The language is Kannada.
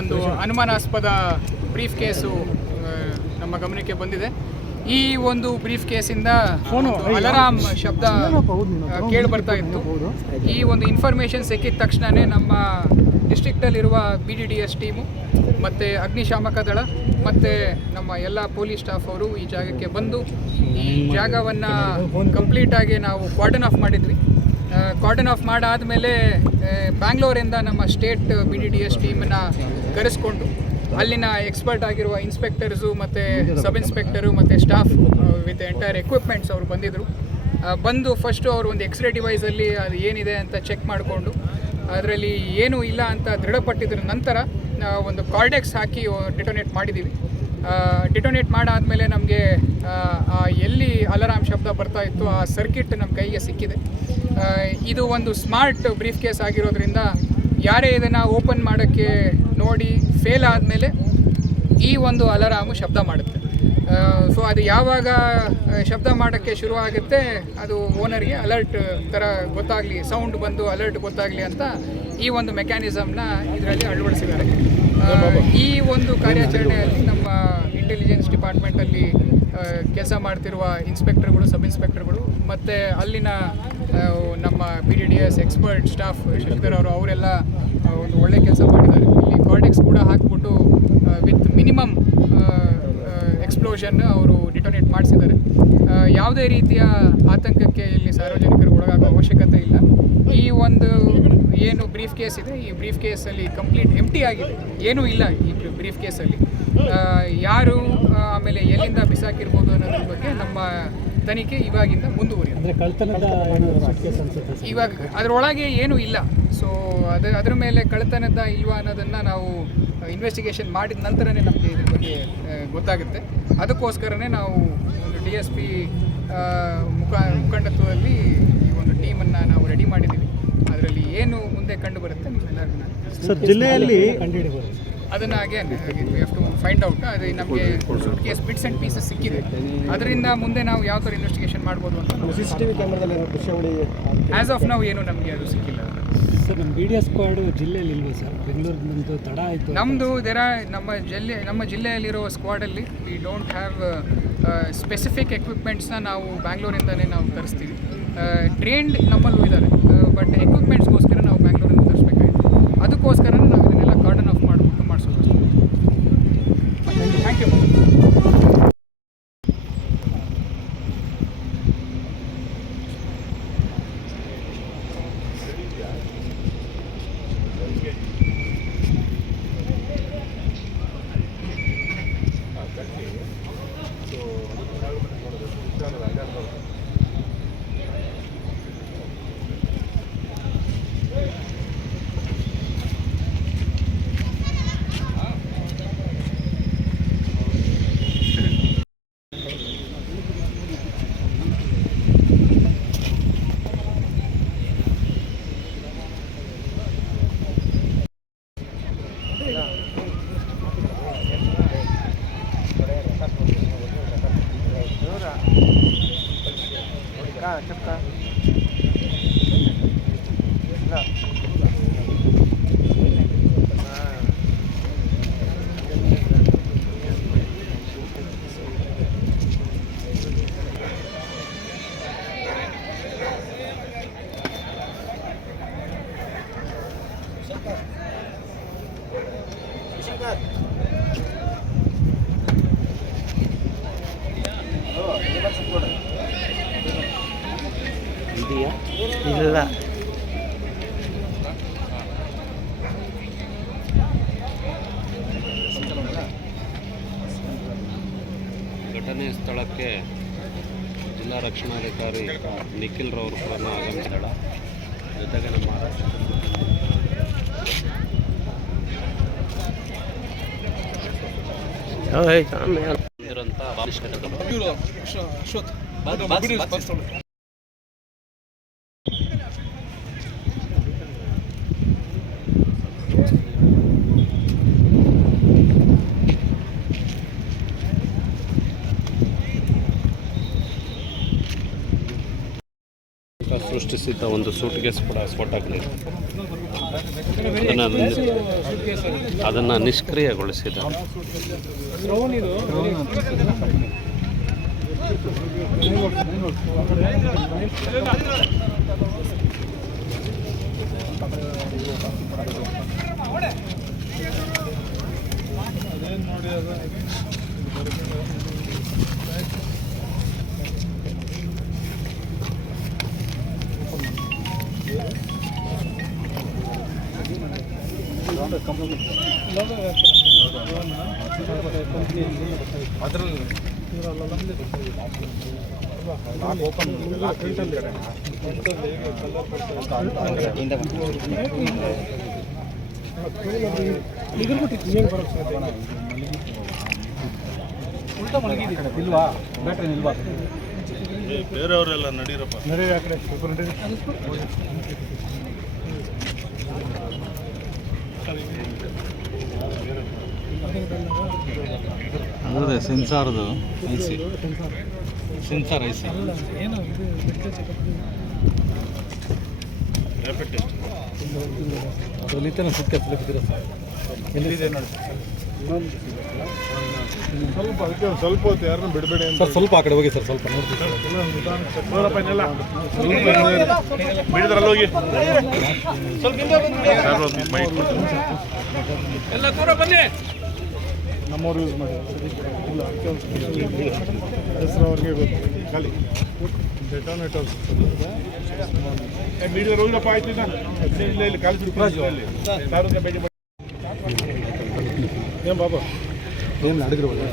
ಒಂದು ಅನುಮಾನಾಸ್ಪದ ಬ್ರೀಫ್ ಕೇಸು ನಮ್ಮ ಗಮನಕ್ಕೆ ಬಂದಿದೆ. ಈ ಒಂದು ಬ್ರೀಫ್ ಕೇಸಿಂದ ಅಲಾರಾಮ್ ಶಬ್ದ ಕೇಳಿ ಬರ್ತಾ ಇತ್ತು. ಈ ಒಂದು ಇನ್ಫಾರ್ಮೇಷನ್ ಸಿಕ್ಕಿದ ತಕ್ಷಣವೇ ನಮ್ಮ ಡಿಸ್ಟ್ರಿಕ್ಟಲ್ಲಿರುವ BDDS ಟೀಮು ಮತ್ತು ಅಗ್ನಿಶಾಮಕ ದಳ ಮತ್ತು ನಮ್ಮ ಎಲ್ಲ ಪೊಲೀಸ್ ಸ್ಟಾಫ್ ಅವರು ಈ ಜಾಗಕ್ಕೆ ಬಂದು ಈ ಜಾಗವನ್ನು ಕಂಪ್ಲೀಟಾಗಿ ನಾವು ಕಾರ್ಡನ್ ಆಫ್ ಮಾಡಿದ್ವಿ. ಕಾರ್ಡನ್ ಆಫ್ ಮಾಡಾದಮೇಲೆ ಬ್ಯಾಂಗ್ಳೂರಿಂದ ನಮ್ಮ ಸ್ಟೇಟ್ BDDS ಟೀಮನ್ನು ಕರೆಸ್ಕೊಂಡು ಅಲ್ಲಿನ ಎಕ್ಸ್ಪರ್ಟ್ ಆಗಿರುವ ಇನ್ಸ್ಪೆಕ್ಟರ್ಸು ಮತ್ತು ಸಬ್ ಇನ್ಸ್ಪೆಕ್ಟರು ಮತ್ತು ಸ್ಟಾಫ್ ವಿತ್ ಎಂಟೈರ್ ಎಕ್ವಿಪ್ಮೆಂಟ್ಸ್ ಅವರು ಬಂದಿದ್ದರು. ಬಂದು ಫಸ್ಟು ಅವರು ಒಂದು ಎಕ್ಸ್ರೇ ಡಿವೈಸಲ್ಲಿ ಅದು ಏನಿದೆ ಅಂತ ಚೆಕ್ ಮಾಡಿಕೊಂಡು ಅದರಲ್ಲಿ ಏನೂ ಇಲ್ಲ ಅಂತ ದೃಢಪಟ್ಟಿದ್ರ ನಂತರ ಒಂದು ಕಾರ್ಡೆಕ್ಸ್ ಹಾಕಿ ಡಿಟೋನೇಟ್ ಮಾಡಿದ್ದೀವಿ. ಡಿಟೋನೇಟ್ ಮಾಡಾದಮೇಲೆ ನಮಗೆ ಎಲ್ಲಿ ಅಲಾರಾಮ್ ಶಬ್ದ ಬರ್ತಾ ಇತ್ತು ಆ ಸರ್ಕಿಟ್ ನಮ್ಮ ಕೈಗೆ ಸಿಕ್ಕಿದೆ. ಇದು ಒಂದು ಸ್ಮಾರ್ಟ್ ಬ್ರೀಫ್ ಕೇಸ್ ಆಗಿರೋದ್ರಿಂದ ಯಾರೇ ಇದನ್ನು ಓಪನ್ ಮಾಡೋಕ್ಕೆ ನೋಡಿ ಫೇಲ್ ಆದಮೇಲೆ ಈ ಒಂದು ಅಲಾರಾಮು ಶಬ್ದ ಮಾಡುತ್ತೆ. ಸೊ ಅದು ಯಾವಾಗ ಶಬ್ದ ಮಾಡೋಕ್ಕೆ ಶುರು ಆಗುತ್ತೆ ಅದು ಓನರ್ಗೆ ಅಲರ್ಟ್ ಥರ ಗೊತ್ತಾಗಲಿ, ಸೌಂಡ್ ಬಂದು ಅಲರ್ಟ್ ಗೊತ್ತಾಗಲಿ ಅಂತ ಈ ಒಂದು ಮೆಕ್ಯಾನಿಸಮ್ನ ಇದರಲ್ಲಿ ಅಳವಡಿಸಿದ್ದಾರೆ. ಈ ಒಂದು ಕಾರ್ಯಾಚರಣೆಯಲ್ಲಿ ನಮ್ಮ ಇಂಟೆಲಿಜೆನ್ಸ್ ಡಿಪಾರ್ಟ್ಮೆಂಟಲ್ಲಿ ಕೆಲಸ ಮಾಡ್ತಿರುವ ಇನ್ಸ್ಪೆಕ್ಟರ್ಗಳು, ಸಬ್ ಇನ್ಸ್ಪೆಕ್ಟರ್ಗಳು ಮತ್ತು ಅಲ್ಲಿನ ನಮ್ಮ BDDS ಎಕ್ಸ್ಪರ್ಟ್ ಸ್ಟಾಫ್ ಶಶಿಧರ್ ಅವರೆಲ್ಲ ಒಂದು ಒಳ್ಳೆ ಕೆಲಸ ಮಾಡಿದ್ದಾರೆ. ಇಲ್ಲಿ ಕಾರ್ಡೆಕ್ಸ್ ಕೂಡ ಹಾಕ್ಬಿಟ್ಟು ವಿತ್ ಮಿನಿಮಮ್ ಎಕ್ಸ್ಪ್ಲೋಷನ್ ಅವರು ಡಿಟೋನೇಟ್ ಮಾಡಿಸಿದ್ದಾರೆ. ಯಾವುದೇ ರೀತಿಯ ಆತಂಕಕ್ಕೆ ಇಲ್ಲಿ ಸಾರ್ವಜನಿಕರು ಒಳಗಾಗೋ ಅವಶ್ಯಕತೆ ಇಲ್ಲ. ಈ ಒಂದು ಏನು ಬ್ರೀಫ್ ಕೇಸ್ ಇದೆ, ಈ ಬ್ರೀಫ್ ಕೇಸಲ್ಲಿ ಕಂಪ್ಲೀಟ್ ಎಂಪ್ಟಿ ಆಗಿದೆ, ಏನೂ ಇಲ್ಲ ಈ ಬ್ರೀಫ್ ಕೇಸಲ್ಲಿ. ಯಾರು ಆಮೇಲೆ ಎಲ್ಲಿಂದ ಬಿಸಾಕಿರ್ಬೋದು ಅನ್ನೋದ್ರ ಬಗ್ಗೆ ನಮ್ಮ ತನಿಖೆ ಇವಾಗಿಂದ ಮುಂದುವರಿಯುತ್ತೆ. ಇವಾಗ ಅದರೊಳಗೆ ಏನೂ ಇಲ್ಲ. ಸೊ ಅದರ ಮೇಲೆ ಕಳ್ಳತನದ ಇಲ್ವಾ ಅನ್ನೋದನ್ನು ನಾವು ಇನ್ವೆಸ್ಟಿಗೇಷನ್ ಮಾಡಿದ ನಂತರನೇ ನಮಗೆ ಇದ್ರ ಬಗ್ಗೆ ಗೊತ್ತಾಗುತ್ತೆ. ಅದಕ್ಕೋಸ್ಕರನೇ ನಾವು ಒಂದು DSP ಮುಖಂಡತ್ವದಲ್ಲಿ ಈ ಒಂದು ಟೀಮನ್ನು ನಾವು ರೆಡಿ ಮಾಡಿದ್ದೀವಿ. ಅದರಲ್ಲಿ ಏನು ಮುಂದೆ ಕಂಡು ಬರುತ್ತೆ ನಿಮ್ಮೆಲ್ಲರಿಗೂ ಜಿಲ್ಲೆಯಲ್ಲಿ ಅದನ್ನು again we have to find out. ಅದು ನಮಗೆ suitcase bits and pieces ಸಿಕ್ಕಿದೆ. ಅದರಿಂದ ಮುಂದೆ ನಾವು ಯಾವ ಥರ ಇನ್ವೆಸ್ಟಿಗೇಷನ್ ಮಾಡ್ಬೋದು ಅಂತ CCTV ಕ್ಯಾಮ್ರಾದಲ್ಲಿ ಆ್ಯಸ್ ಆಫ್ ನಾವು ಏನು ನಮಗೆ ಅದು ಸಿಕ್ಕಿಲ್ಲ. ಸರ್, ನಮ್ಮ BDS ಸ್ಕ್ವಾಡು ಜಿಲ್ಲೆಯಲ್ಲಿ ಇಲ್ವಾ ಸರ್? ಬೆಂಗಳೂರಿನಂತೂ ತಡ ಆಯಿತು. ನಮ್ಮದು ನಮ್ಮ ಜಿಲ್ಲೆಯಲ್ಲಿರೋ ಸ್ಕ್ವಾಡಲ್ಲಿ ವಿ ಡೋಂಟ್ ಹ್ಯಾವ್ ಸ್ಪೆಸಿಫಿಕ್ ಎಕ್ವಿಪ್ಮೆಂಟ್ಸ್ನ ನಾವು ಬ್ಯಾಂಗ್ಳೂರಿಂದಲೇ ನಾವು ತರಿಸ್ತೀವಿ. ಟ್ರೈನ್ಡ್ ನಮ್ಮಲ್ಲೂ ಇದ್ದಾರೆ, ಬಟ್ ಎಕ್ವಿಪ್ಮೆಂಟ್ಸ್ಗೋಸ್ಕರ ನಾವು ಬ್ಯಾಂಗ್ಳೂರಿಂದ ತರಿಸ್ಬೇಕಾಯ್ತು. ಅದಕ್ಕೋಸ್ಕರ ನಾವು ಇದನ್ನೆಲ್ಲ ಕಾರ್ಡನ್ ಆಫ್ ಮಾಡಿಬಿಟ್ಟು ಮಾಡಿಸೋದು. Thank you. ಇದೆಯಾ? ಇಲ್ಲ. ಘಟನೆ ಸ್ಥಳಕ್ಕೆ ಜಿಲ್ಲಾ ರಕ್ಷಣಾಧಿಕಾರಿ ನಿಖಿಲ್ ರವರು ಕೂಡ ಆಗಮಿಸಿದ ಜೊತೆಗೆ ನಮ್ಮ ಸೃಷ್ಟಿಸಿದ್ದ ಒಂದು ಸೂಟ್ ಕೇಸ್ ಕೂಡ ಸ್ಫೋಟ ಆಗಿದೆ. ಅದನ್ನು ನಿಷ್ಕ್ರಿಯಗೊಳಿಸಿದ್ದಾರೆ. ಇಲ್ವಾ ಬ್ಯಾಟ್ರಿ ಇಲ್ವಾ ಬೇರೆಯವರೆಲ್ಲ ನಡೀರಪ್ಪ. ನಡೀರಿ ಆ ಕಡೆ ನಡೀರಿ. ಅದೇ ಸೆನ್ಸಾರ್ದು IC sensor IC rapid test ಅದರಲ್ಲಿ ತನಕ ಸುತ್ತ ಬಿದ್ದಿರ ಸರ್. ಎಲ್ಲಿದೆ ನೋಡಿ ಸ್ವಲ್ಪ ಅದಕ್ಕೆ ಸ್ವಲ್ಪ ಹೊತ್ತು ಯಾರನ್ನ ಬಿಡಬೇಡಿ ಅಂತ ಸರ್. ಸ್ವಲ್ಪ ಆ ಕಡೆ ಹೋಗಿ ಸರ್, ಸ್ವಲ್ಪ ನೋಡ್ತೀವಿ ನೋಡಪ್ಪ ಇನ್ನೆಲ್ಲ ಬಿಡಿದ್ರಲ್ಲಿ ಹೋಗಿ ಮೈಕ್ ಎಲ್ಲ ದೂರ ಬನ್ನಿ. ನಮ್ಮವ್ರು ಯೂಸ್ ಮಾಡಿ ಇಲ್ಲ ಹೆಸರು ಅವ್ರಿಗೆ ಗೊತ್ತು ಖಾಲಿ ಡೆಟೋನೇಟರ್ಸ್ ಮೀಡಿಯಾ ಹೋಗಿರಪ್ಪ ಆಯ್ತು. ಈಗ ಇಲ್ಲಿ ಕಾಲೇಜ್ ಅಲ್ಲಿ ಏನು ಬಾಬಾ ಏನು ನಡೆದಿರ್ಬೋದು.